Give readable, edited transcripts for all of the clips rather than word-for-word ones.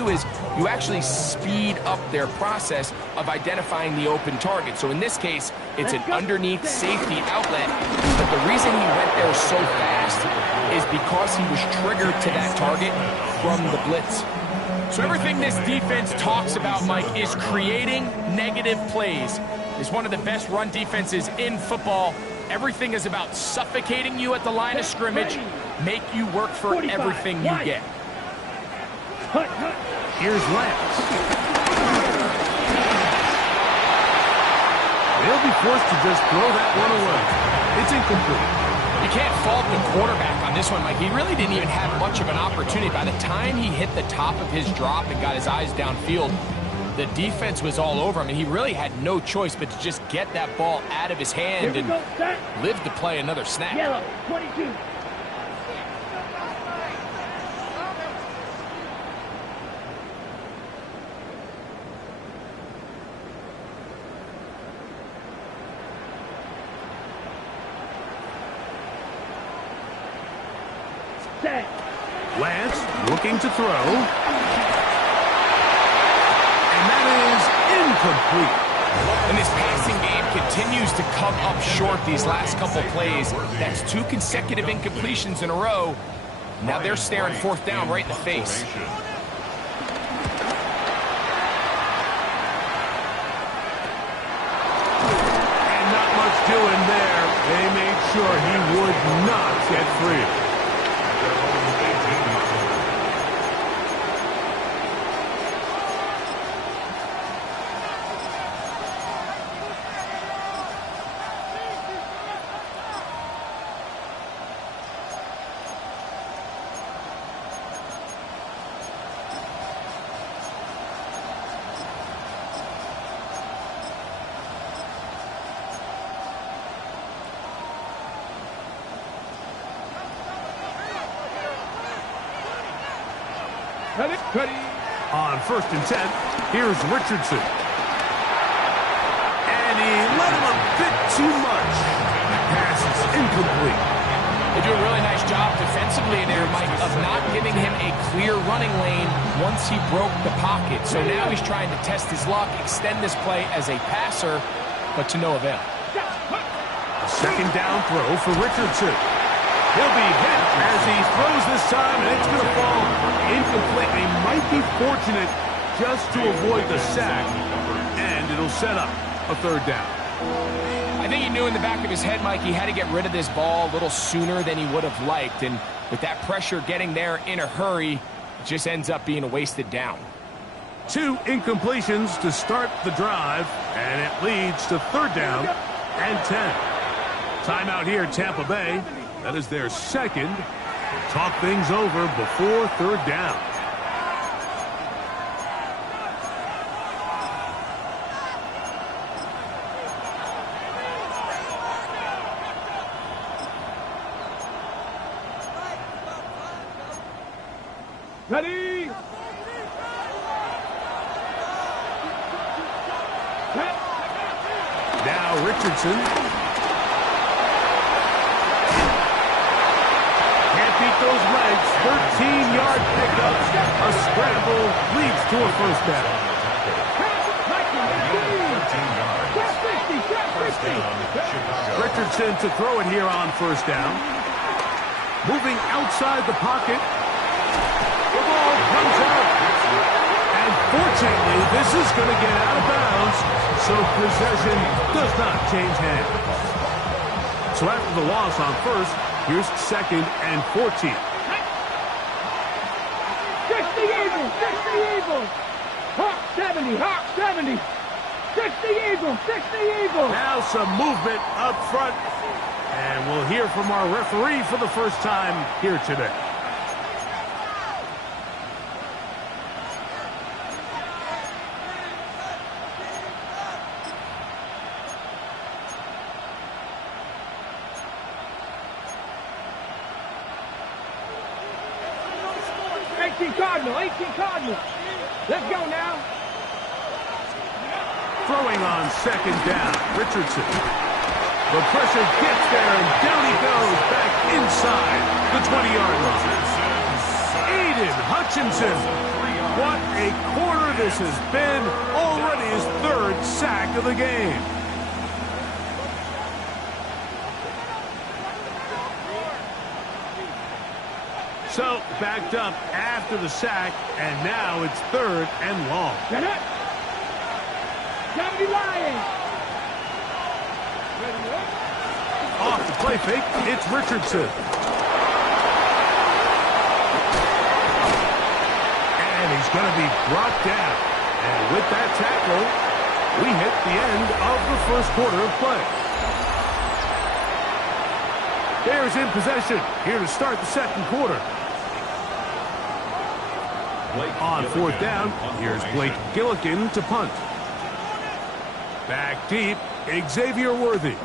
do is you actually speed up their process of identifying the open target. So in this case, it's an underneath safety outlet. But the reason he went there so fast is because he was triggered to that target from the blitz. So everything this defense talks about, Mike, is creating negative plays. It's one of the best run defenses in football. Everything is about suffocating you at the line of scrimmage, make you work for everything you get. Here's Lance. They'll be forced to just throw that one away. It's incomplete. You can't fault the quarterback on this one, Mike. He really didn't even have much of an opportunity. By the time he hit the top of his drop and got his eyes downfield, the defense was all over him, and he really had no choice but to just get that ball out of his hand and live to play another snap. Yellow, 22. Lance looking to throw. And that is incomplete. And this passing game continues to come up short these last couple plays. That's 2 consecutive incompletions in a row. Now they're staring fourth down right in the face. And not much doing there. They made sure he would not get free. On 1st and 10, here's Richardson. And he let him a bit too much. Pass is incomplete. They do a really nice job defensively in there, Mike, of not giving him a clear running lane once he broke the pocket. So now he's trying to test his luck, extend this play as a passer, but to no avail. A 2nd down throw for Richardson. He'll be hit as he throws this time, and it's going to fall incomplete. They might be fortunate just to avoid the sack, and it'll set up a 3rd down. I think he knew in the back of his head, Mike, he had to get rid of this ball a little sooner than he would have liked. And with that pressure getting there in a hurry, it just ends up being a wasted down. 2 incompletions to start the drive, and it leads to 3rd down and 10. Timeout here, Tampa Bay. That is their 2nd. Talk things over before 3rd down. Ready? Now Richardson. Beat those legs, 13-yard pickup. A scramble leads to a 1st down. Richardson to throw it here on 1st down. Moving outside the pocket. The ball comes out. And fortunately, this is going to get out of bounds, so possession does not change hands. So after the loss on 1st, here's 2nd and 14. 60 Eagles, 60 Eagles. Hawk 70, Hawk 70. 60 Eagles, 60 Eagles. Now some movement up front. And we'll hear from our referee for the first time here today. Cardinal, 18 Cardinal. Let's go now. Throwing on 2nd down, Richardson. The pressure gets there, and down he goes back inside the 20-yard line. Aiden Hutchinson. What a corner. This has been already his third sack of the game. So, backed up after the sack, and now it's third and long. Get it. Johnny Lions. Off the play fake, it's Richardson. And he's going to be brought down. And with that tackle, we hit the end of the first quarter of play. Bears in possession here to start the second quarter. On fourth down, here's Blake Gillikin to punt. Back deep, Xavier Worthy. And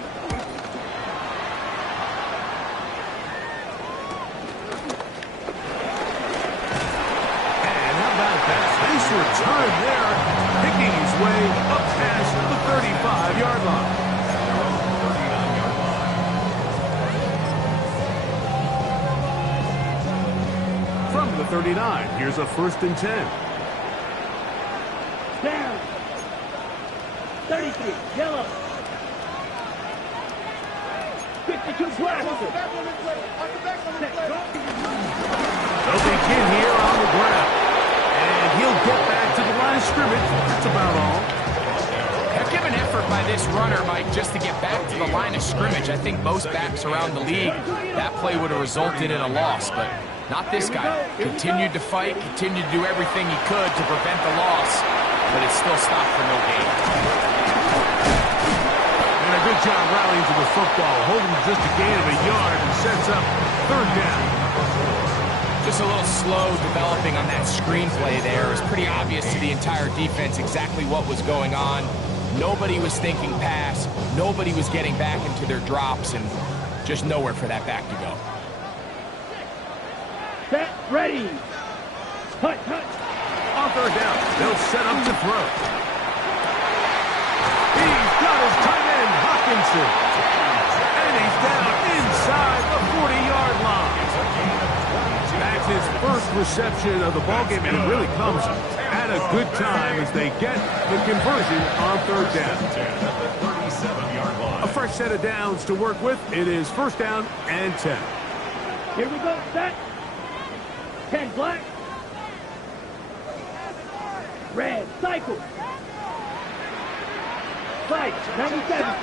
how about that? Nice return there, picking his way up past the 35-yard line. From the 39, here's a 1st and 10. Down. 33. Yellow. 52 black. They'll begin here on the ground. And he'll get back to the line of scrimmage. That's about all. Heck of an effort by this runner, Mike, just to get back to the line of scrimmage. I think most backs around the league, that play would have resulted in a loss, but not this guy. Continued to fight, continued to do everything he could to prevent the loss, but it still stopped for no gain. And a good job rallying to the football, holding just a gain of a yard and sets up third down. Just a little slow developing on that screenplay there. It was pretty obvious to the entire defense exactly what was going on. Nobody was thinking pass. Nobody was getting back into their drops, and just nowhere for that back to go. Set, ready. Hut, hut. On third down, they'll set up to throw. He's got his tight end, Hawkinson. And he's down inside the 40-yard line. That's his first reception of the ballgame, and it really comes at a good time as they get the conversion on third down. A fresh set of downs to work with. It is 1st down and 10. Here we go. Set. 10 black. Red. Cycle. Fight. 97.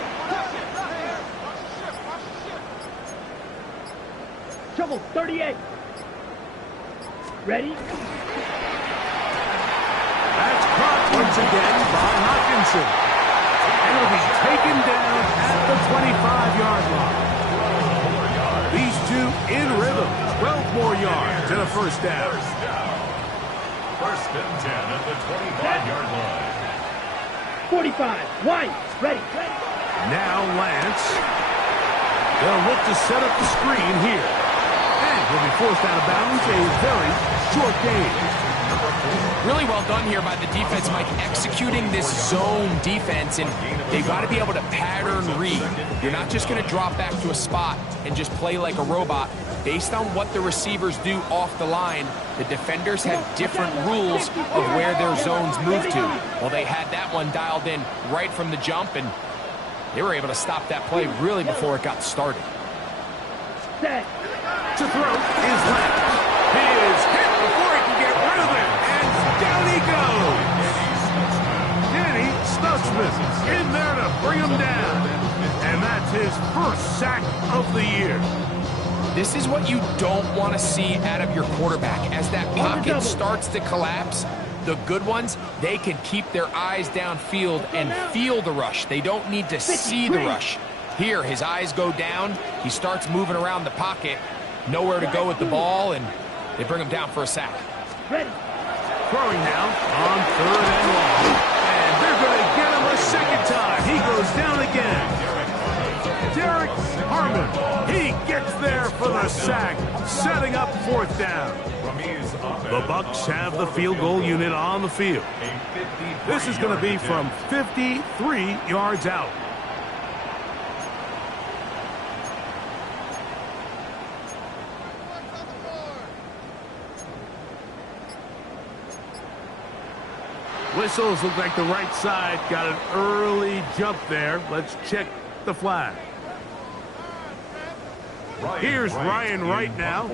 Trouble. 38. Ready? That's caught once again by Hawkinson. And it'll be taken down at the 25-yard line. These two in rhythm. 12 more yards and a 1st down. 1st and 10 at the 25-yard line. 45. White. Ready. Now Lance. They'll look to set up the screen here. And he'll be forced out of bounds. A very short game. Really well done here by the defense, Mike, executing this zone defense, and they've got to be able to pattern read. You're not just going to drop back to a spot and just play like a robot. Based on what the receivers do off the line, the defenders have different rules of where their zones move to. Well, they had that one dialed in right from the jump, and they were able to stop that play really before it got started. Set. To throw is Lance. He is hit before he can get rid of it. And down he goes. Danny Stutzman in there to bring him down. And that's his 1st sack of the year. This is what you don't want to see out of your quarterback. As that pocket starts to collapse, the good ones, they can keep their eyes downfield and feel the rush. They don't need to see the rush. Here, his eyes go down. He starts moving around the pocket. Nowhere to go with the ball, and they bring him down for a sack. Ready. Throwing now on 3rd and long. And they're going to get him a 2nd time. He goes down again. Derek Harmon. He gets there for the sack, setting up 4th down. The Bucs have the field goal unit on the field. This is going to be from 53 yards out. Whistles look like the right side got an early jump there. Let's check the flag. Here's Ryan Wright now,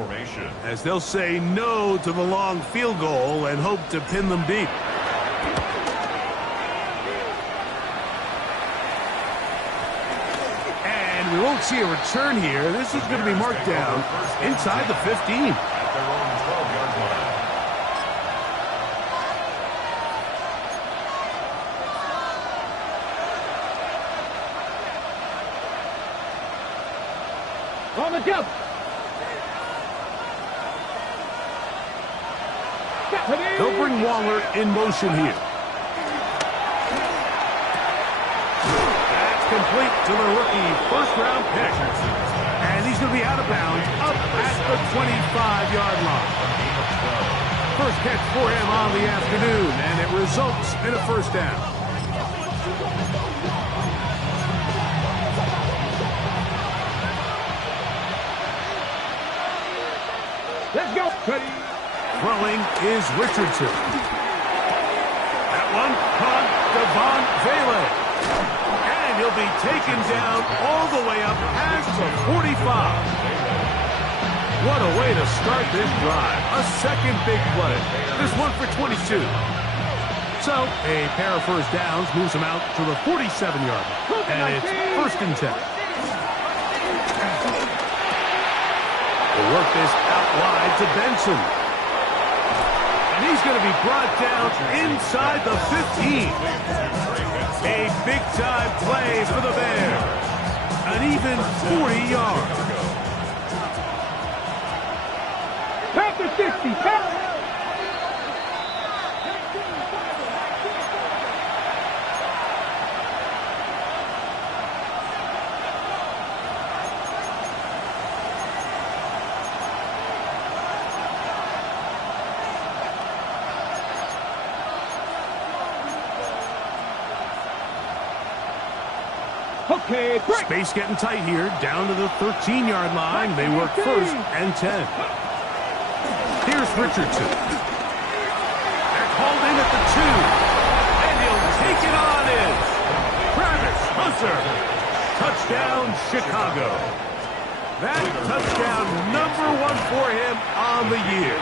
as they'll say no to the long field goal and hope to pin them deep. And we won't see a return here. This is going to be marked down inside the 15. At their own 12-yard line. On the jump. They'll bring Waller in motion here. That's complete to the rookie first-round pick. And he's going to be out of bounds up at the 25-yard line. First catch for him on the afternoon, and it results in a first down. Let's go. Throwing is Richardson. That one caught Devon Vele. And he'll be taken down all the way up past the 45. What a way to start this drive. A second big play. This one for 22. So a pair of first downs moves him out to the 47-yard line. And it's first and 10. We'll work this out wide to Benson. And he's going to be brought down inside the 15. A big-time play for the Bears. An even 40 yards. Pack the 60. Pack. Okay, break. Space getting tight here, down to the 13-yard line. They work first and 10. Here's Richardson. They're called in at the 2. And he'll take it on in. Travis Hunter. Touchdown, Chicago. That touchdown number 1 for him on the year.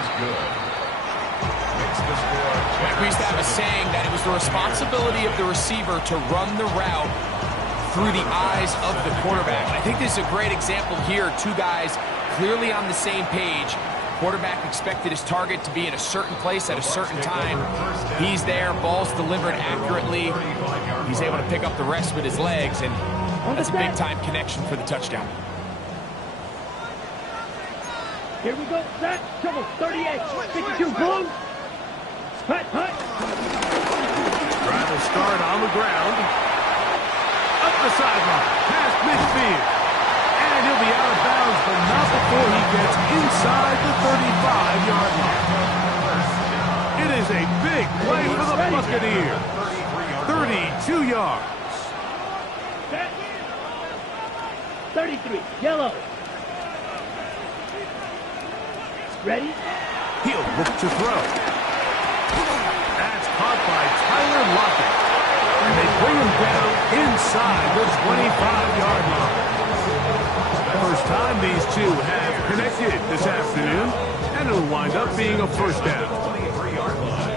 We used to have a saying that it was the responsibility of the receiver to run the route through the eyes of the quarterback. I think this is a great example here. Two guys clearly on the same page. Quarterback expected his target to be in a certain place at a certain time. He's there, ball's delivered accurately. He's able to pick up the rest with his legs, and that's a big-time connection for the touchdown. Here we go. Set. Trouble. 38. 52. Boom. Hut. Try to start on the ground. Up the sideline, past midfield. And he'll be out of bounds, but not before he gets inside the 35-yard line. It is a big play for the Buccaneers. 32 yards. Set. 33. Yellow. Ready? He'll look to throw. That's caught by Tyler Lockett. And they bring him down inside the 25-yard line. First time these two have connected this afternoon, and it'll wind up being a first down. 23-yard line.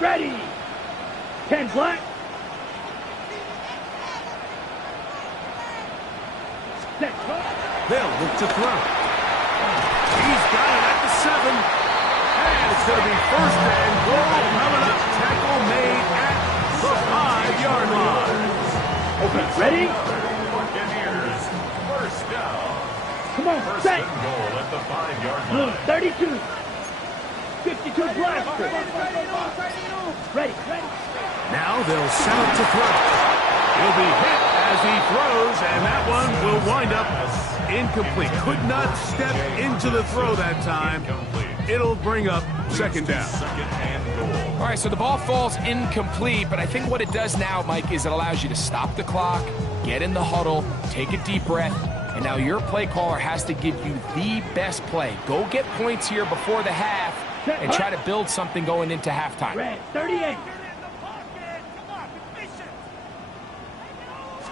Ready. 10 black. Set. They'll look to throw. He's got it at the 7. And it's going to be first and goal. Coming up, tackle made at the 5-yard line. Okay, ready? Buccaneers, first down. Come on, First set. and goal at the 5-yard Blue, line. 32. 52 blaster. Ready. Now they'll set up to throw. He'll be hit as he throws, and that one will wind up incomplete. Could not step into the throw that time. It'll bring up second down. Second and goal. All right, so the ball falls incomplete, but I think what it does now, Mike, is it allows you to stop the clock, get in the huddle, take a deep breath, and now your play caller has to give you the best play. Go get points here before the half and try to build something going into halftime. Red, 38.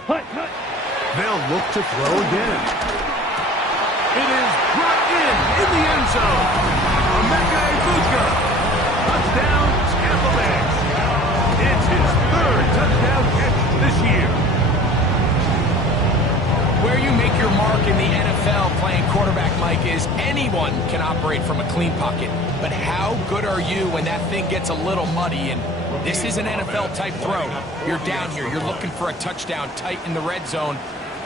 Hut. They'll look to throw again. It is brought in the end zone. Emeka Egbuka. Touchdown, Tampa Bay. It's his third touchdown catch this year. Where you make your mark in the NFL playing quarterback, Mike, is anyone can operate from a clean pocket. But how good are you when that thing gets a little muddy? And this is an NFL-type throw. You're down here. You're looking for a touchdown tight in the red zone.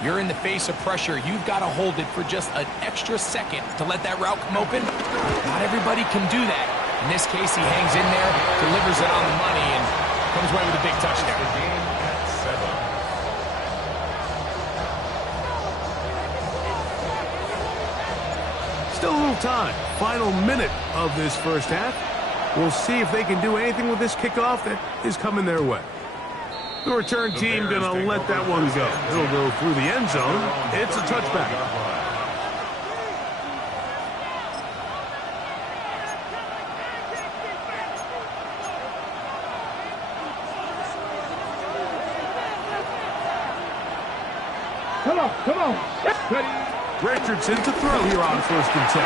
You're in the face of pressure. You've got to hold it for just an extra second to let that route come open. Not everybody can do that. In this case, he hangs in there, delivers it on the money, and comes away with a big touchdown. The game at 7. Still a little time. Final minute of this first half. We'll see if they can do anything with this kickoff that is coming their way. The return team going to let that one go. It'll go through the end zone. It's a touchback. Come on. Ready. Richardson to throw here on 1st and 10.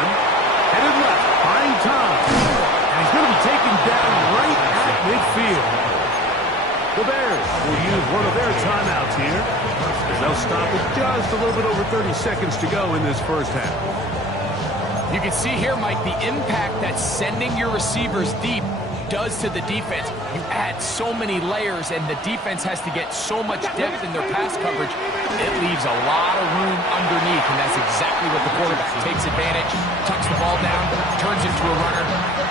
Headed left, buying time. And he's going to be taken down right at midfield. The Bears will use one of their timeouts here. They'll stop with just a little bit over 30 seconds to go in this first half. You can see here, Mike, the impact that sending your receivers deep does to the defense. You add so many layers, and the defense has to get so much depth in their pass coverage. It leaves a lot of room underneath, and that's exactly what the quarterback takes advantage, tucks the ball down, turns into a runner,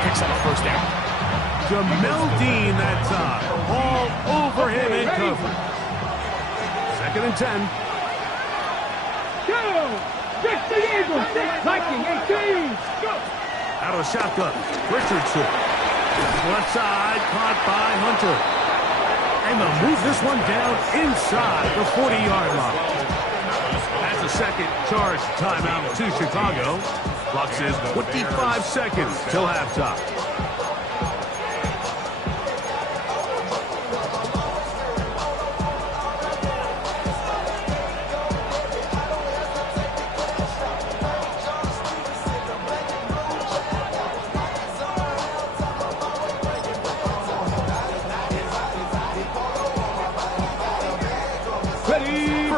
picks up a first down. Jamel Dean that time. All over him in coverage. 2nd and 10. Go. 60 Eagles. Viking 18. Go. Out of shotgun. Richardson. Left side, caught by Hunter. And they'll move this one down inside the 40-yard line. That's a second charge timeout to Chicago. Clock says 25 seconds till halftime.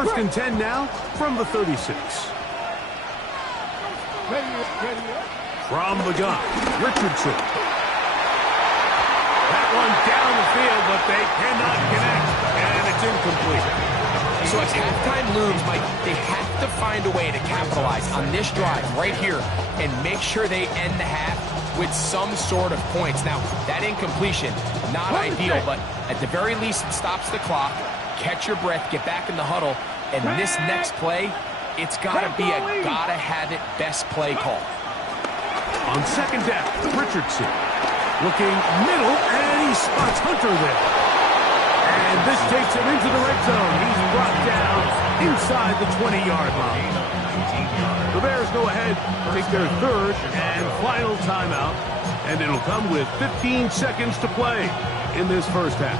First and 10 now from the 36. From the gun, Richardson. That one down the field, but they cannot connect, and it's incomplete. So as halftime looms, Mike, they have to find a way to capitalize on this drive right here and make sure they end the half with some sort of points. Now, that incompletion, not ideal, but at the very least, it stops the clock. Catch your breath, get back in the huddle, and this next play, it's got to be a gotta-have-it best play call. On 2nd down, Richardson looking middle, and he spots Hunter there. And this takes him into the red zone. He's brought down inside the 20-yard line. The Bears go ahead, take their third and final timeout, and it'll come with 15 seconds to play in this first half.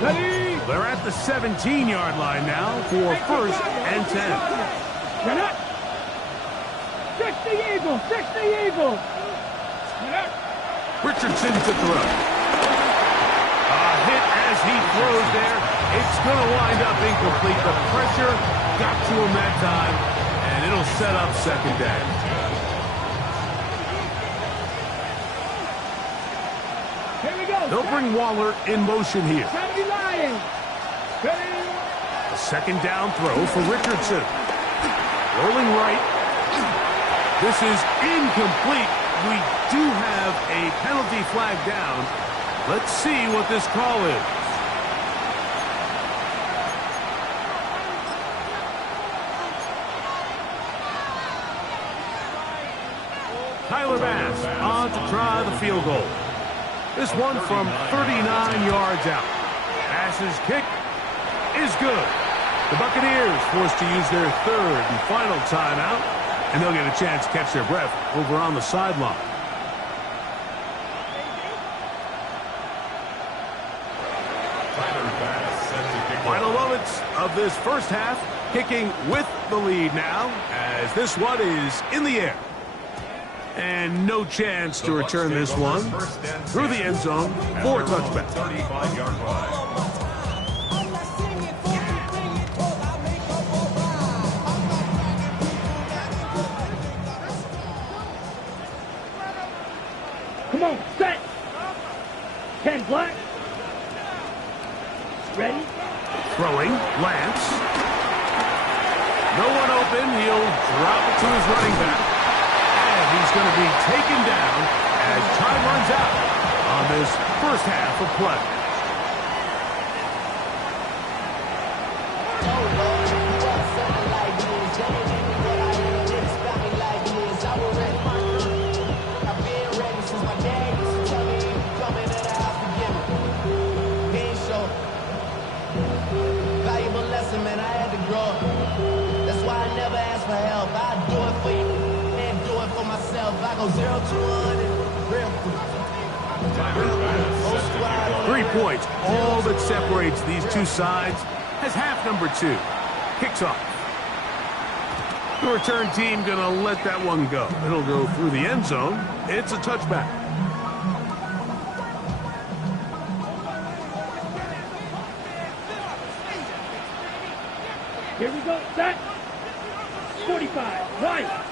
They're at the 17-yard line now for 1st and 10. Get up. 60 Eagles. 60 Eagles. Get up. Richardson to throw. A hit as he throws there. It's going to wind up incomplete. The pressure got to him that time, and it'll set up 2nd down. Here we go. They'll bring Waller in motion here. 70 Lions. Ready. A 2nd down throw for Richardson. Rolling right. This is incomplete. We do have a penalty flag down. Let's see what this call is. Tyler Bass on to try the field goal. This one from 39 yards out. Bass's kick is good. The Buccaneers forced to use their third and final timeout, and they'll get a chance to catch their breath over on the sideline. Final moments of this first half, kicking with the lead now, as this one is in the air. And no chance to return this one through the end zone for a touchback. 35-yard line. Come on, set. 10 black. Ready? Throwing, Lance. No one open. He'll drop it to his running back. And he's going to be taken down as time runs out on this first half of play. I go 0 to 1 3 points, all that separates these two sides, as half number 2 kicks off. The return team going to let that one go. It'll go through the end zone. It's a touchback. Here we go, set. 45, right.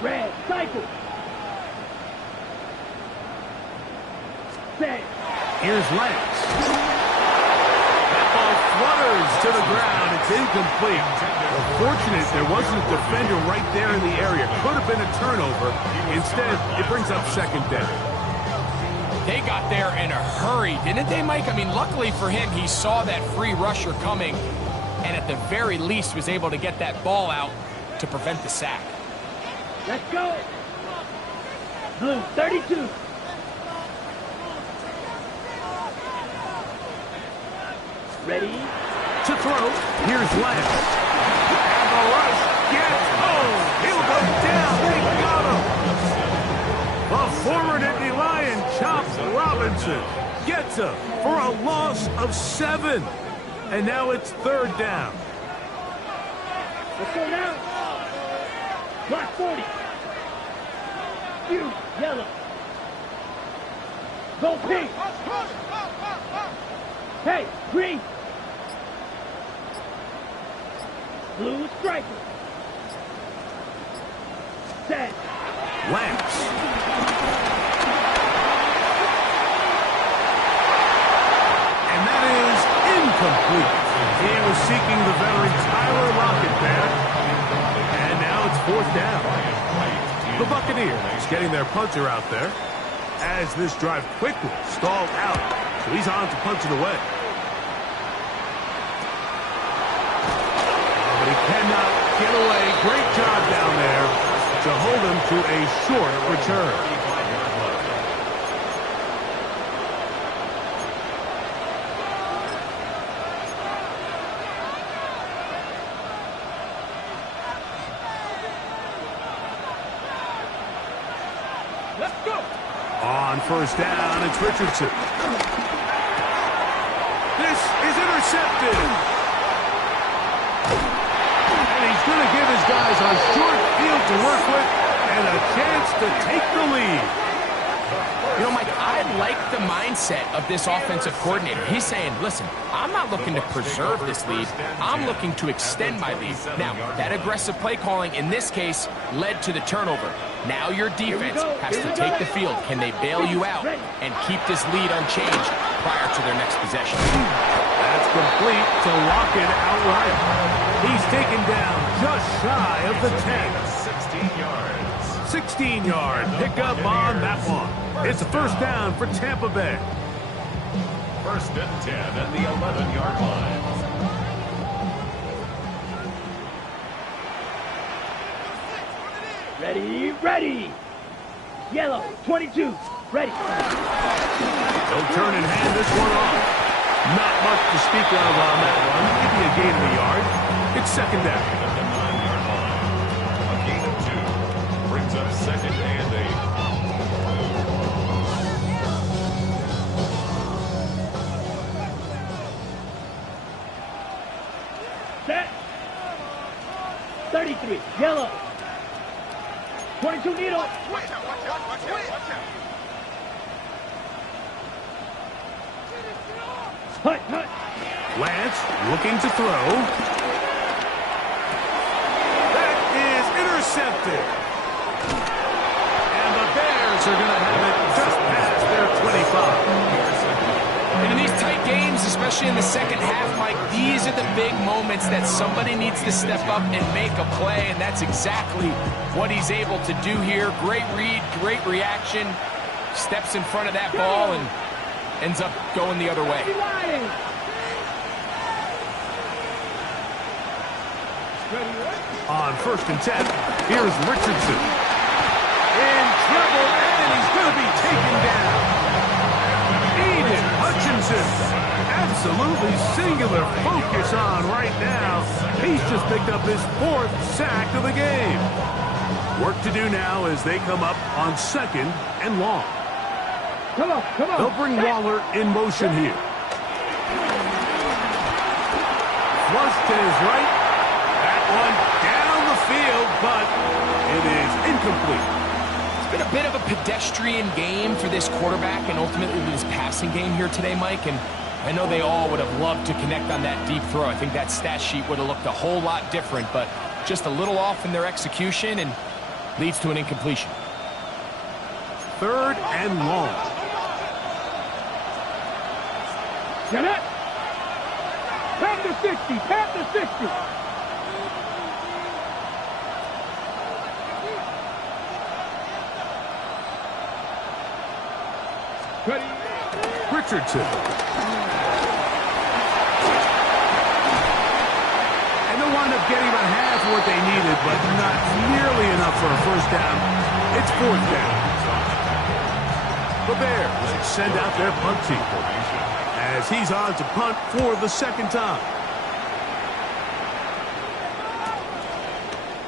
Red, cycle. Set. Here's Lance. That ball flutters to the ground. It's incomplete. Fortunate there wasn't a defender right there in the area. Could have been a turnover. Instead, it brings up second down. They got there in a hurry, didn't they, Mike? I mean, luckily for him, he saw that free rusher coming and at the very least was able to get that ball out to prevent the sack. Let's go. Blue, 32. Ready? To throw. Here's Lance. And the rush gets home. He'll go down. They got him. The former Nittany Lion chops Robinson. Gets him for a loss of 7. And now it's third down. Let's go now. Block 40. You, yellow. Go pink. Hey, green. Blue striker. Set. Lance. And that is incomplete. He was seeking the veteran Tyler Lockett there. And now it's fourth down. The Buccaneers getting their punter out there as this drive quickly stalled out. So he's on to punch it away. But he cannot get away. Great job down there to hold him to a short return. Let's go. On first down, it's Richardson. This is intercepted. And he's going to give his guys a short field to work with and a chance to take the lead. You know, Mike, I like the mindset of this offensive coordinator. He's saying, listen, I'm not looking to preserve this lead. I'm looking to extend my lead. Now, that aggressive play calling in this case led to the turnover. Now your defense has to take the field. Can they bail you out and keep this lead unchanged prior to their next possession? That's complete to Lockett outright. He's taken down just shy of the 10. 16 yards. 16-yard pickup on that one. It's a first down for Tampa Bay. First and 10 at the 11-yard line. Ready, ready. Yellow, 22, ready. They'll turn and hand this one off. Not much to speak of on that one. Maybe a gain of a yard. It's second down. At the 9-yard line. A gain of 2 brings up second and 8. Set. 33, yellow. 22 needle. Watch out, watch out, watch out, watch out. Hut, hut. Lance looking to throw. That is intercepted. And the Bears are going to have it just past their 25. And in these tight games, especially in the second half, Mike, these are the big moments that somebody needs to step up and make a play, and that's exactly what he's able to do here. Great read, great reaction, steps in front of that ball and ends up going the other way. On 1st and 10, here's Richardson. In trouble, and he's going to be taken down. Aiden Hutchinson, absolutely singular focus on right now. He's just picked up his 4th sack of the game. Work to do now as they come up on 2nd and long. Come on, come on. They'll bring Waller in motion here. Flush to his right. That one down the field, but it is incomplete. It's been a bit of a pedestrian game for this quarterback and ultimately this passing game here today, Mike. And I know they all would have loved to connect on that deep throw. I think that stat sheet would have looked a whole lot different, but just a little off in their execution and leads to an incompletion. 3rd and long. Get it. Pat the 60, pat the 60. Ready. Richardson. And they'll wind up getting about half of what they needed, but not nearly enough for a 1st down. It's 4th down. The Bears send out their punt team as he's on to punt for the 2nd time.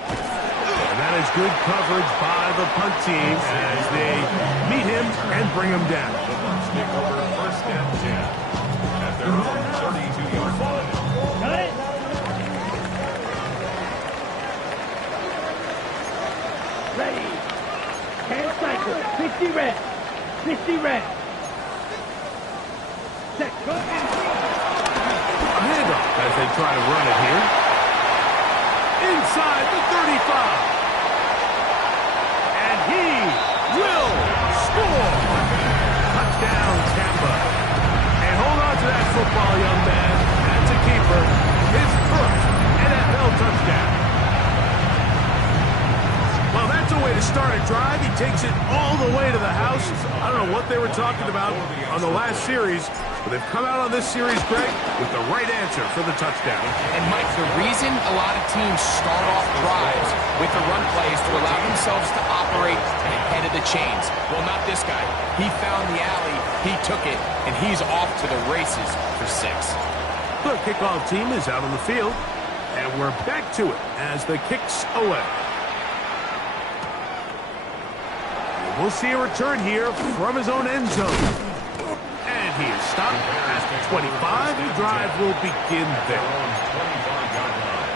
And that is good coverage by the punt team as they meet him and bring him down. The Bucs take over 1st and 10 at their own 32-yard line. Got it. Ready. 10 cycle. 60 red. 60 red. Set. Go ahead. A handoff as they try to run it here. Inside the 35. And he will score. Touchdown, Tampa. And hold on to that football, young man. That's a keeper. His 1st NFL touchdown. Well, that's a way to start a drive. He takes it all the way to the house. I don't know what they were talking about on the last series, but they've come out on this series, Greg, with the right answer for the touchdown. And Mike, the reason a lot of teams start off drives with the run plays to allow themselves to operate ahead of the chains. Well, not this guy. He found the alley, he took it, and he's off to the races for 6. The kickoff team is out on the field, and we're back to it as the kick's away. We'll see a return here from his own end zone. And he is stopped at the 25. The drive will begin there. 25-yard line.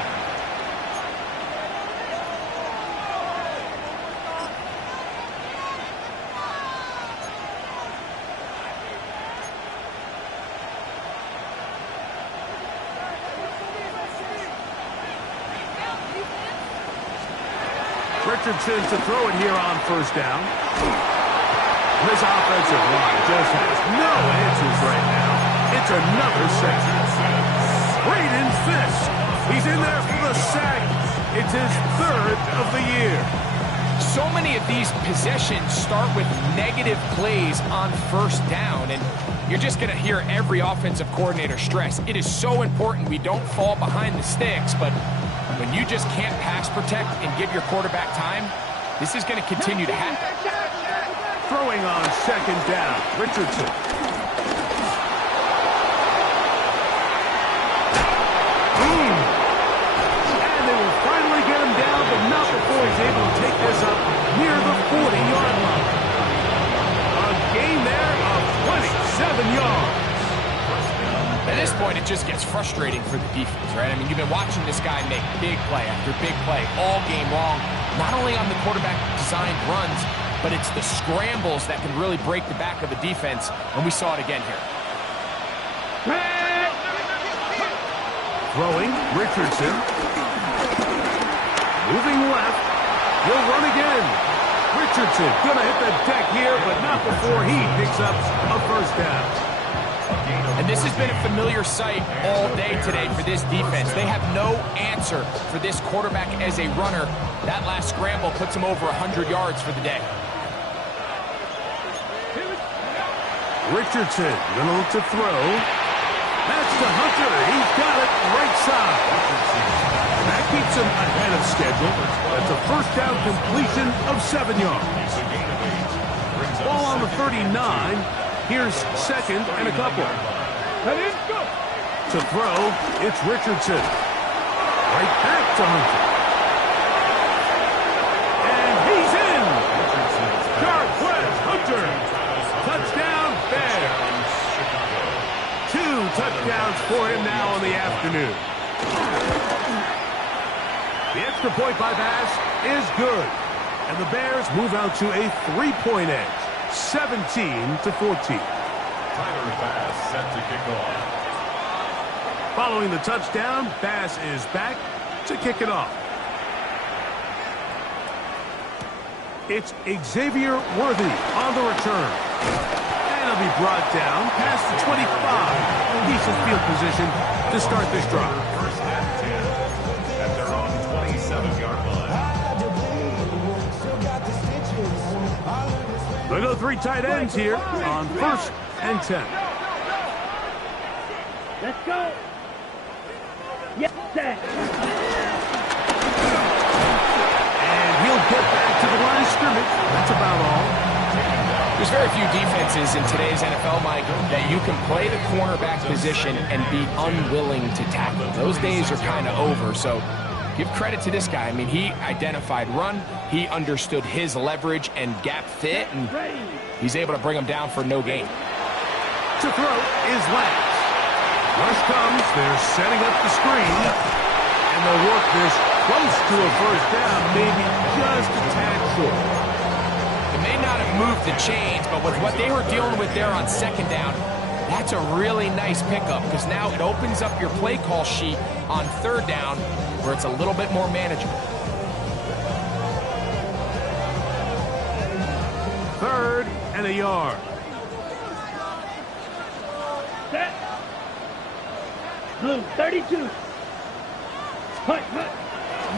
Richardson to throw it here on 1st down. This offensive line just has no answers right now. It's another sack. Braden Fisk. He's in there for the sack. It's his 3rd of the year. So many of these possessions start with negative plays on 1st down, and you're just going to hear every offensive coordinator stress. It is so important we don't fall behind the sticks, but when you just can't pass protect and give your quarterback time, This is going to continue to happen. Throwing on second down, Richardson. And they will finally get him down, but not before he's able to take this up near the 40-yard line. A gain there of 27 yards. At this point, it just gets frustrating for the defense, right? I mean, you've been watching this guy make big play after big play all game long, not only on the quarterback-designed runs, but it's the scrambles that can really break the back of a defense, and we saw it again here. Throwing, Richardson. Moving left. He'll run again. Richardson going to hit the deck here, but not before he picks up a first down. And this has been a familiar sight all day today for this defense. They have no answer for this quarterback as a runner. That last scramble puts him over 100 yards for the day. Richardson going to look to throw. That's to Hunter. He's got it right side. That keeps him ahead of schedule. That's a first down completion of 7 yards. Ball on the 39. Here's second and a couple. To throw, it's Richardson. Right back to Hunter. And he's in. Darquez Hunter. Touchdown, Bears. 2 touchdowns for him now in the afternoon. The extra point by Bass is good. And the Bears move out to a 3-point edge. 17-14. Tyler Bass set to kick off. Following the touchdown, Bass is back to kick it off. It's Xavier Worthy on the return. And he'll be brought down past the 25. Decent field position to start this drive. First and 10 at their own 27-yard line. They go 3 tight ends here on first and 10. Let's go. Yes, sir. And he'll get back to the line of scrimmage. That's about all. There's very few defenses in today's NFL, Mike, that you can play the cornerback position and be unwilling to tackle. Those days are kind of over, so give credit to this guy. I mean, he identified run, he understood his leverage and gap fit, and he's able to bring him down for no gain. To throw is Lance. Rush comes, they're setting up the screen, and they'll work this close to a first down, maybe just a tad short. It may not have moved the chains, but with what they were dealing with there on second down, that's a really nice pickup because now it opens up your play call sheet on third down where it's a little bit more manageable. Third and a yard. Set. Blue, 32. Hut.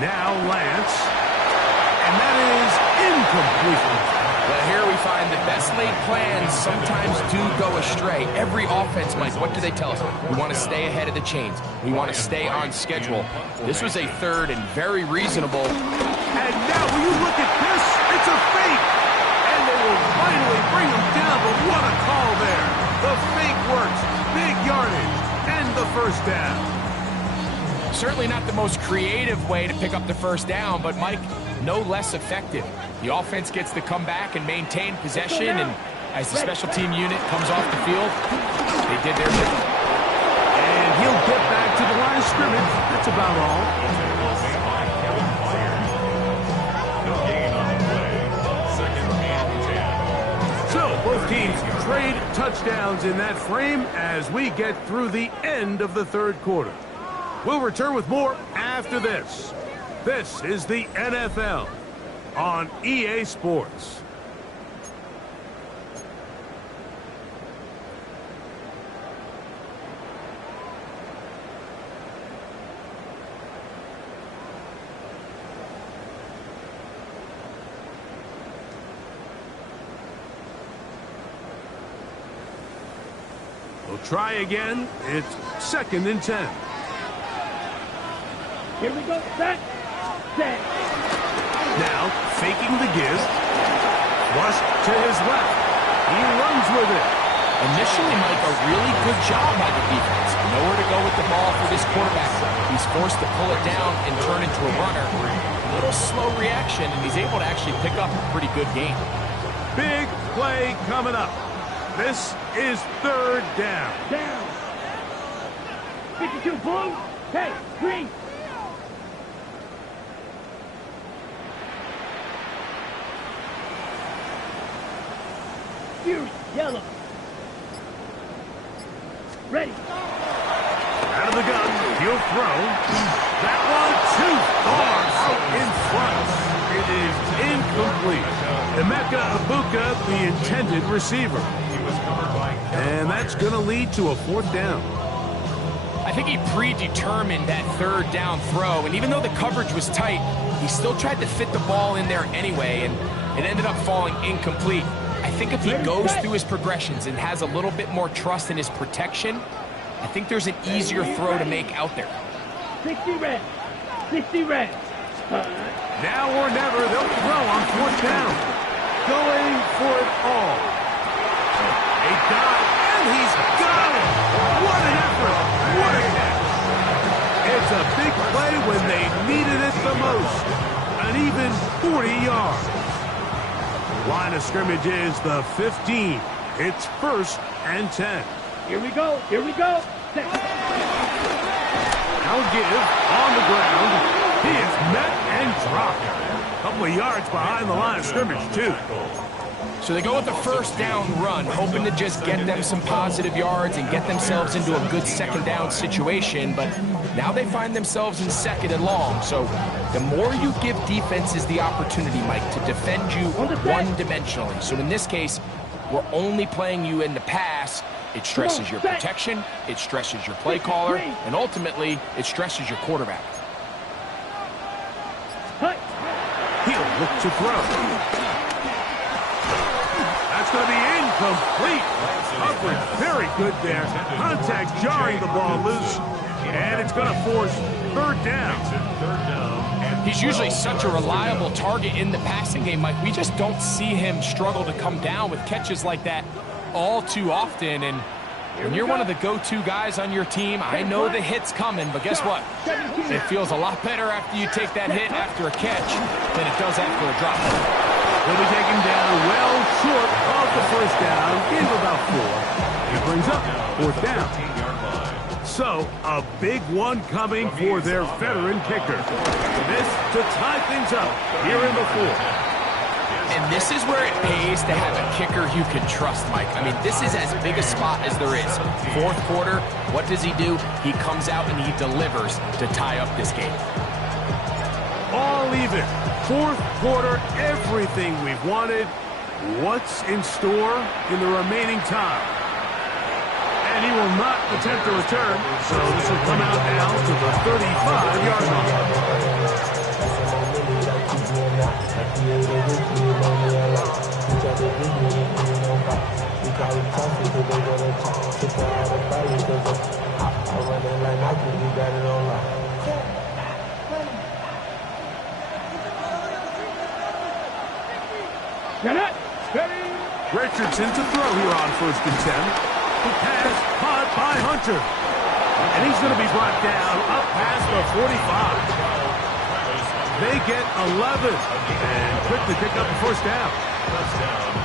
Now Lance. And that is incomplete. Well, here we find the best laid plans sometimes do go astray. Every offense, Mike, what do they tell us? We want to stay ahead of the chains. We want to stay on schedule. This was a third and very reasonable. And now, will you look at this? It's a fake. And they will finally bring him down, but what a call there. The fake works. Big yardage. And the first down. Certainly not the most creative way to pick up the first down, but, Mike, no less effective. The offense gets to come back and maintain possession, and as the special team unit comes off the field, they did their job. And he'll get back to the line of scrimmage. That's about all. No gain on the play. Second and 10. So both teams trade touchdowns in that frame as we get through the end of the third quarter. We'll return with more after this. This is the NFL on EA Sports. We'll try again. It's second and 10. Here we go. Set. Now, faking the give. Flush to his left. He runs with it. Initially, Mike, a really good job by the defense. Nowhere to go with the ball for this quarterback. He's forced to pull it down and turn into a runner. A little slow reaction, and he's able to actually pick up a pretty good game. Big play coming up. This is third down. Down. 52 blue. Hey, green. Fury, yellow. Ready. Out of the gun, he'll throw. That one too far out in front. It is incomplete. Emeka Ibuka, the intended receiver. And that's going to lead to a fourth down. I think he predetermined that third down throw, and even though the coverage was tight, he still tried to fit the ball in there anyway, and it ended up falling incomplete. I think if he goes through his progressions and has a little bit more trust in his protection, I think there's an easier throw to make out there. 60 red. 60 red. Now or never, they'll throw on fourth down. Going for it all. A dive, and he's got it. What an effort. What a catch. It's a big play when they needed it the most. An even 40 yards. Line of scrimmage is the 15. It's 1st and 10. Here we go. Here we go. Now give on the ground. He is met and dropped. A couple of yards behind the line of scrimmage, too. So they go with the first down run, hoping to just get them some positive yards and get themselves into a good second down situation, but now they find themselves in second and long. So the more you give defenses the opportunity, Mike, to defend you one-dimensionally. So in this case, we're only playing you in the pass. It stresses your protection, it stresses your play caller, and ultimately, it stresses your quarterback. He'll look to throw. That's going to be incomplete. Coverage very good there. Contact jarring the ball loose. And it's going to force third down. He's usually such a reliable target in the passing game, Mike. We just don't see him struggle to come down with catches like that all too often. And when you're one of the go-to guys on your team, I know the hit's coming, but guess what? It feels a lot better after you take that hit after a catch than it does after a drop. He'll be taken down well short of the first down, in about 4. It brings up fourth down. So, a big one coming for their veteran kicker. This to tie things up here in the 4th. And this is where it pays to have a kicker you can trust, Mike. I mean, this is as big a spot as there is. Fourth quarter, what does he do? He comes out and he delivers to tie up this game. All even. Fourth quarter, everything we've wanted. What's in store in the remaining time? And he will not attempt to return, so this will come out now to the 35-yard line. Richardson to throw here on 1st and 10. The pass caught by Hunter. And he's going to be brought down up past the 45. They get 11 and quickly pick up the first down.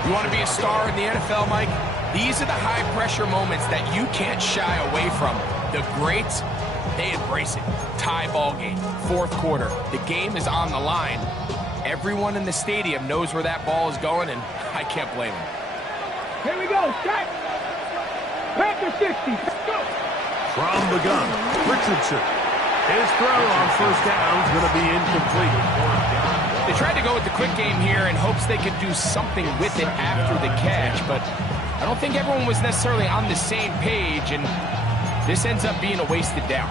You want to be a star in the NFL, Mike? These are the high-pressure moments that you can't shy away from. The greats, they embrace it. Tie ball game, fourth quarter. The game is on the line. Everyone in the stadium knows where that ball is going, and I can't blame them. Here we go. Set. Panther 60. Go. From the gun, Richardson. His throw on first down is going to be incomplete. They tried to go with the quick game here in hopes they could do something with it after the catch, but I don't think everyone was necessarily on the same page, and this ends up being a wasted down.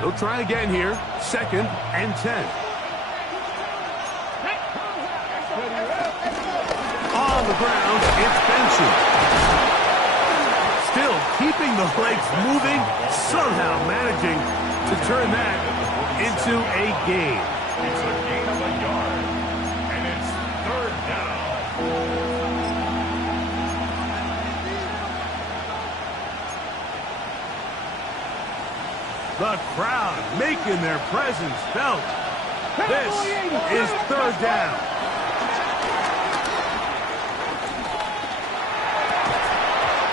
They'll try again here, 2nd and 10. On the ground, it's Benson. still keeping the legs moving, somehow managing to turn that into a gain. It's a gain of a yard, and it's third down. The crowd making their presence felt. This is third down.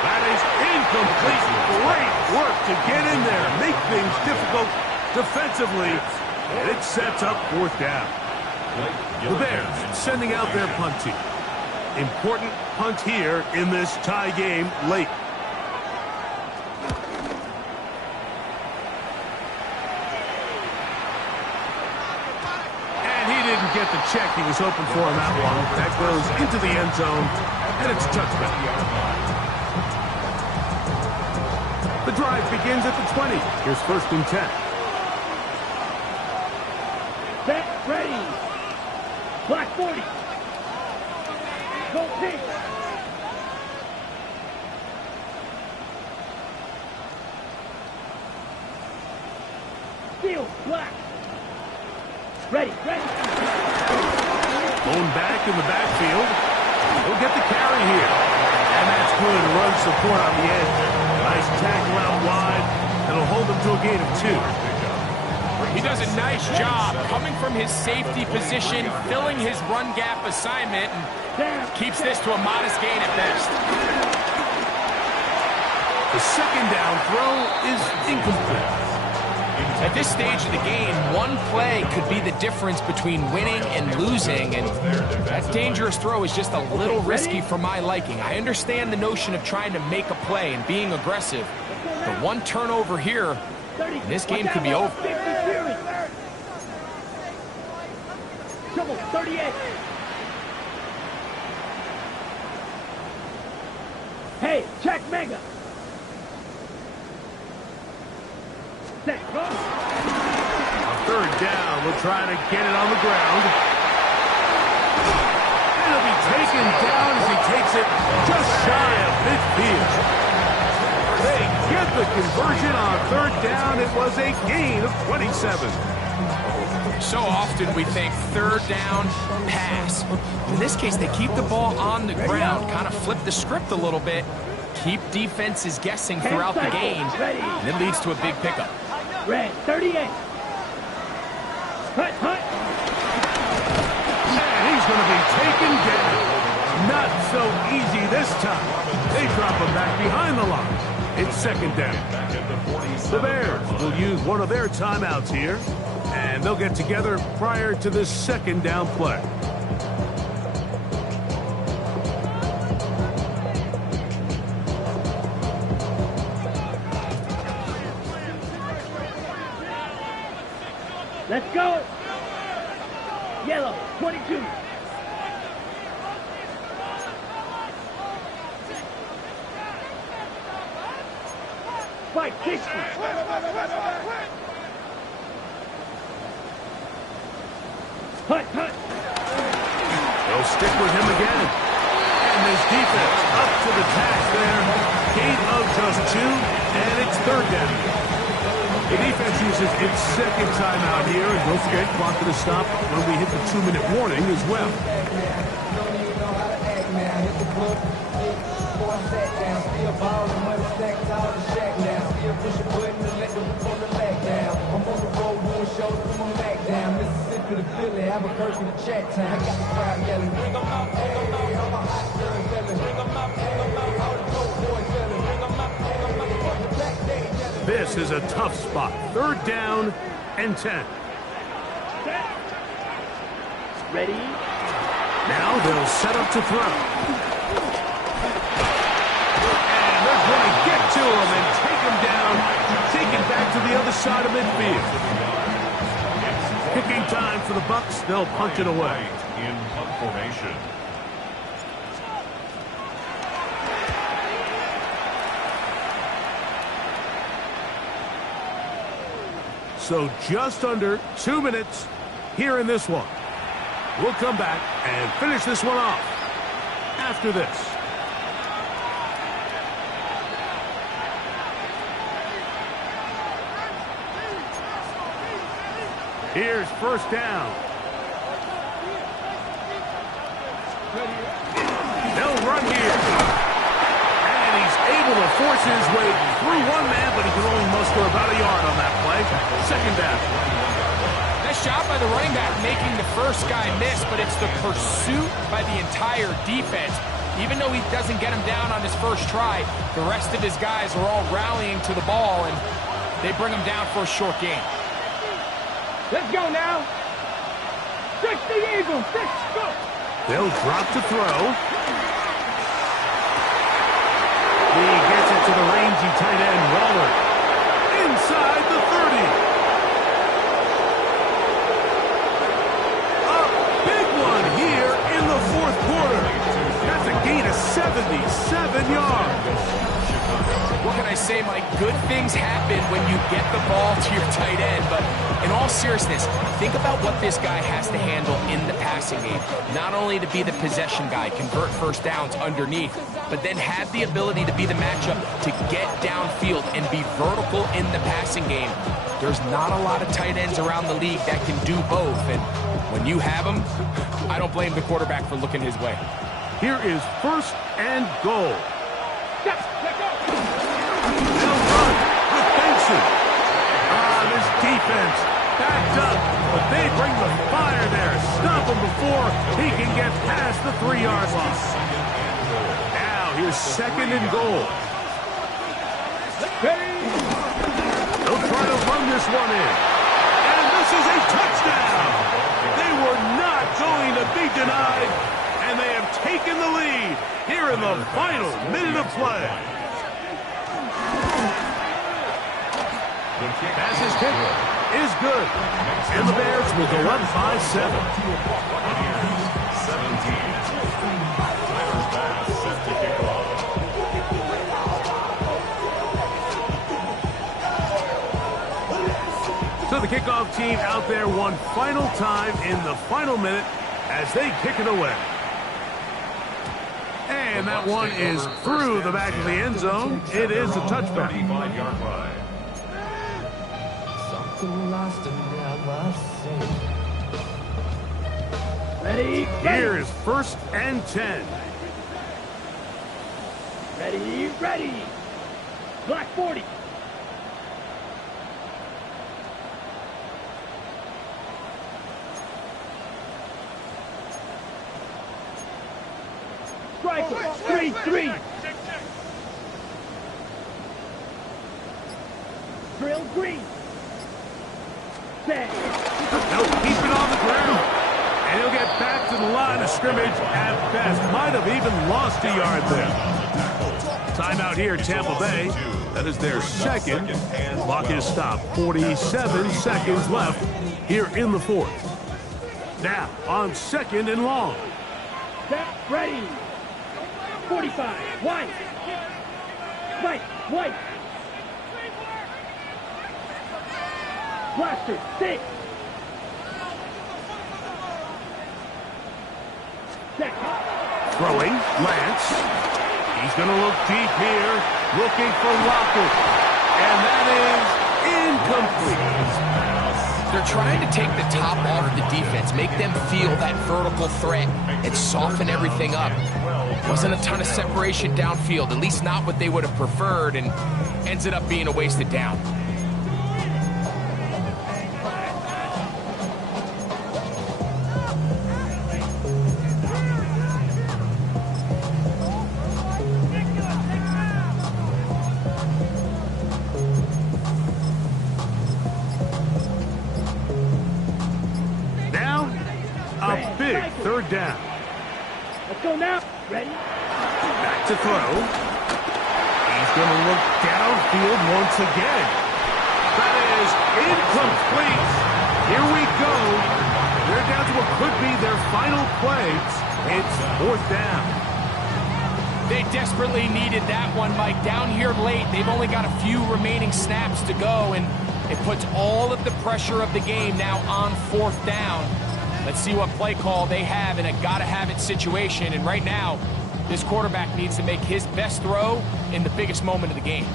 That is incomplete. Great work to get in there, make things difficult defensively, and it sets up fourth down. The Bears sending out their punt team. Important punt here in this tie game late. Get the check he was hoping for on that one. That goes into the end zone, and it's a touchdown. The drive begins at the 20. Here's first and 10. Set, ready. Black 40. Go pink. Steel, black. Ready, ready. Blown back in the backfield. He'll get the carry here. And that's good run support on the edge. Nice tackle out wide. That'll hold him to a gain of 2. He does a nice job coming from his safety position, filling his run gap assignment, and keeps this to a modest gain at best. The second down throw is incomplete. At this stage of the game, one play could be the difference between winning and losing, and that dangerous throw is just a little risky for my liking. I understand the notion of trying to make a play and being aggressive, but one turnover here, and this game could be over. Trouble, 38. Hey, check mega. Set, go. On third down, we'll try to get it on the ground. And he'll be taken down as he takes it just shy of midfield. They get the conversion on third down. It was a gain of 27. So often we think third down, pass. In this case, they keep the ball on the ground, kind of flip the script a little bit, keep defenses guessing throughout the game, and it leads to a big pickup. Red, 38. Hut, hut. And he's going to be taken down. Not so easy this time. They drop him back behind the line. It's second down. The Bears will use one of their timeouts here, and they'll get together prior to this second down play. Let's go. Yellow, 22. Fight, 60. Hut, hut. They'll stick with him again. And this defense up to the task there. Gain of just 2, and it's third down. The defense uses its second timeout here, and don't forget, clock to stop when we hit the 2-minute warning as well. This is a tough spot. Third down and 10. Ready? Now they'll set up to throw. And they're going to get to him and take him down, take it back to the other side of midfield. Kicking time for the Bucks. They'll punch it away. In punt formation. So just under 2 minutes here in this one. We'll come back and finish this one off after this. Here's first down. They'll run here. And he's able to force his way through one man, but he can only muster about a yard on that play. Second down. Nice job by the running back making the first guy miss, but it's the pursuit by the entire defense. Even though he doesn't get him down on his first try, the rest of his guys are all rallying to the ball, and they bring him down for a short gain. Let's go now. 60 Eagles, 6, go. They'll drop to throw. He gets it to the rangy tight end, Waller. Inside the 30. A big one here in the fourth quarter. That's a gain of 77 yards. What can I say, Mike? Good things happen when you get the ball to your tight end, but in all seriousness, think about what this guy has to handle in the passing game. Not only to be the possession guy, convert first downs underneath, but then have the ability to be the matchup to get downfield and be vertical in the passing game. There's not a lot of tight ends around the league that can do both, and when you have them, I don't blame the quarterback for looking his way. Here is first and goal. Let's go. They'll run with Benson. This defense backed up, but they bring the fire there. Stop him before he can get past the 3-yard line. Now here's second and goal. They'll try to run this one in. And this is a touchdown. They were not going to be denied, and they have taken the lead here in the final minute of play. Pass is kicked is good. And the Bears will go up by 7. 17. Tyler Bass set to kick off. So the kickoff team out there one final time in the final minute as they kick it away. And that one is through the back of the end zone. It is a touchback. 35-yard line. Ready? Here is first and 10. Ready. Black 40. Striker, 3-3. Drill green. Set. They'll keep it on the ground. And he'll get back to the line of scrimmage at best. Might have even lost a yard there. Timeout here, Tampa Bay. That is their second. Clock is stopped. 47 seconds left here in the fourth. Now, on second and long. Set. Ready. 45. White. Blaster. 6. Second. Throwing, Lance. He's going to look deep here, looking for Lockett. And that is incomplete. They're trying to take the top off the defense, make them feel that vertical threat, and soften everything up. Wasn't a ton of separation downfield, at least not what they would have preferred, and ends up being a wasted down. Third down. Let's go now. Ready? Back to throw. He's going to look downfield once again. That is incomplete. Here we go. They're down to what could be their final play. It's fourth down. They desperately needed that one, Mike. Down here late, they've only got a few remaining snaps to go, and it puts all of the pressure of the game now on fourth down. Let's see what play call they have in a gotta-have-it situation. And right now, this quarterback needs to make his best throw in the biggest moment of the game.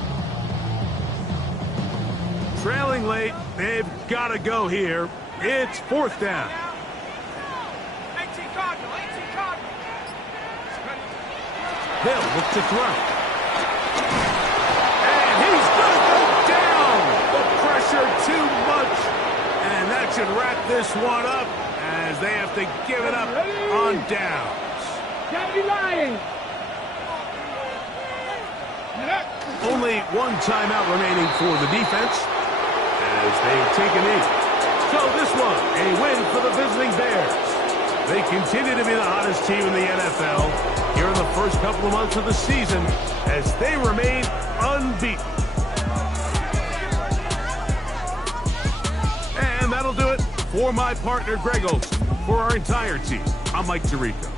Trailing late, they've got to go here. It's fourth down. 18 Cardinal, 18 Cardinal. Hill looks to throw. And he's going to go down. The pressure too much. And that should wrap this one up as they have to give it up on downs. Gotta be lying. Only one timeout remaining for the defense as they take a knee. So this one, a win for the visiting Bears. They continue to be the hottest team in the NFL here in the first couple of months of the season as they remain unbeaten. And that'll do it for my partner, Greg Olson. For our entire team, I'm Mike Tirico.